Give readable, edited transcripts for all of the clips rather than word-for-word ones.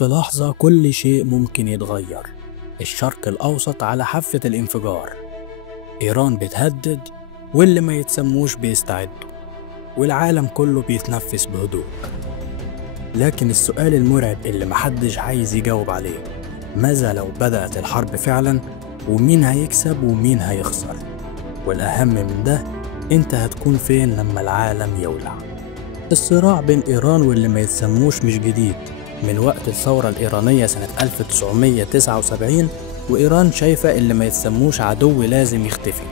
في لحظة كل شيء ممكن يتغير. الشرق الأوسط على حافة الانفجار، إيران بتهدد واللي ما يتسموش بيستعدوا، والعالم كله بيتنفس بهدوء. لكن السؤال المرعب اللي محدش عايز يجاوب عليه، ماذا لو بدأت الحرب فعلا؟ ومين هيكسب ومين هيخسر؟ والأهم من ده، انت هتكون فين لما العالم يولع؟ الصراع بين إيران واللي ما يتسموش مش جديد، من وقت الثورة الإيرانية سنة 1979، وإيران شايفة اللي ما يتسموش عدو لازم يختفي،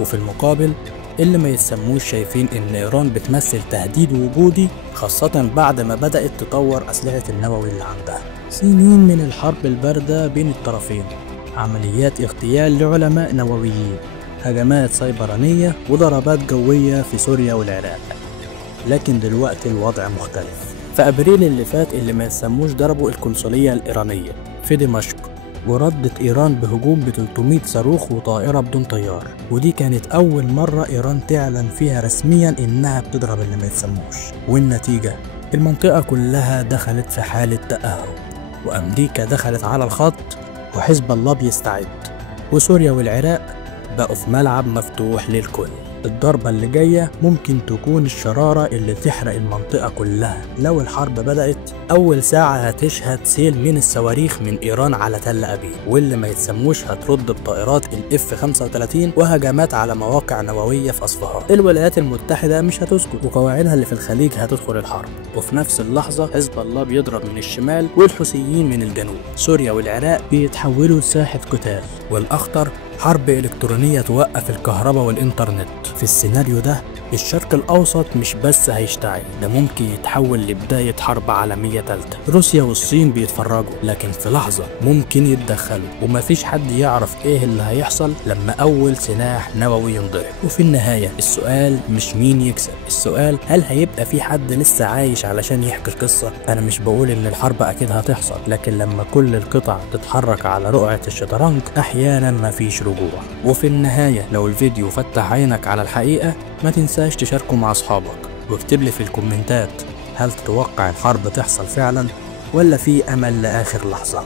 وفي المقابل اللي ما يتسموش شايفين إن إيران بتمثل تهديد وجودي، خاصة بعد ما بدأت تطور أسلحة النووي اللي عندها. سنين من الحرب الباردة بين الطرفين، عمليات اغتيال لعلماء نوويين، هجمات سيبرانية وضربات جوية في سوريا والعراق. لكن دلوقتي الوضع مختلف. في أبريل اللي فات اللي ما يسموش ضربوا القنصلية الإيرانية في دمشق، وردت إيران بهجوم ب 300 صاروخ وطائرة بدون طيار، ودي كانت أول مرة إيران تعلن فيها رسميا إنها بتضرب اللي ما يتسموش. والنتيجة، المنطقة كلها دخلت في حالة تأهب، وأمريكا دخلت على الخط، وحزب الله بيستعد، وسوريا والعراق بقوا في ملعب مفتوح للكل. الضربة اللي جاية ممكن تكون الشرارة اللي تحرق المنطقة كلها. لو الحرب بدأت، أول ساعة هتشهد سيل من الصواريخ من إيران على تل أبيب، واللي ما يتسموش هترد بطائرات الF-35 وهجمات على مواقع نووية في أصفهان. الولايات المتحدة مش هتسكت، وقواعدها اللي في الخليج هتدخل الحرب، وفي نفس اللحظة حزب الله بيضرب من الشمال والحوثيين من الجنوب. سوريا والعراق بيتحولوا لساحة قتال، والأخطر حرب إلكترونية توقف الكهرباء والإنترنت. في السيناريو ده الشرق الأوسط مش بس هيشتعل، ده ممكن يتحول لبداية حرب عالمية تالتة. روسيا والصين بيتفرجوا، لكن في لحظة ممكن يتدخلوا، ومفيش حد يعرف ايه اللي هيحصل لما أول سلاح نووي ينضرب. وفي النهاية السؤال مش مين يكسب، السؤال هل هيبقى في حد لسه عايش علشان يحكي القصة؟ أنا مش بقول إن الحرب أكيد هتحصل، لكن لما كل القطع تتحرك على رقعة الشطرنج أحيانا مفيش رجوع. وفي النهاية لو الفيديو فتح عينك على الحقيقة، ما تنساش تشاركه مع أصحابك، واكتب لي في الكومنتات هل تتوقع الحرب تحصل فعلا ولا في أمل لآخر لحظة؟